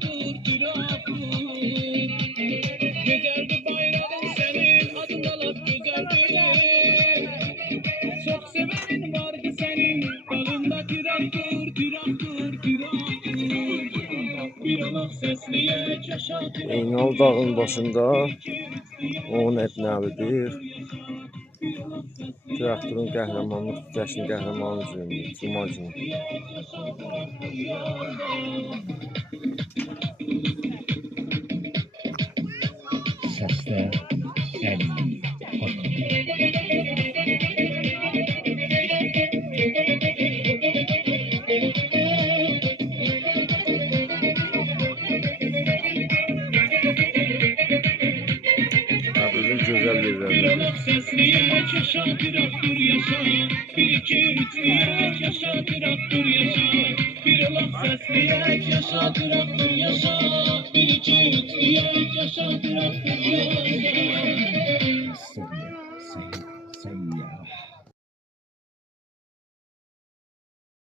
traktör, traktör. Güzeldi bayrağın senin, adın da laf güzeldi. Çok sevenin vardı senin, dalında traktör, traktör, traktör. Bir olaq səsləyək, yaşa traktör. İnal dağın başında onun etnəlidir. Traktörün qəhrəmanlıq cəşni qəhrəmanı günüdür, cuma günü. Səsdə Əli Hakan. Təbrizin gözəl yerləri. Bir olaq səsləyək, yaşa traktör, yaşa. Bir iki üç deyək, yaşa traktör, yaşa. Bir olaq səsləyək, yaşa traktör, yaşa. Bir iki üç deyək, yaşa traktör, yaşa.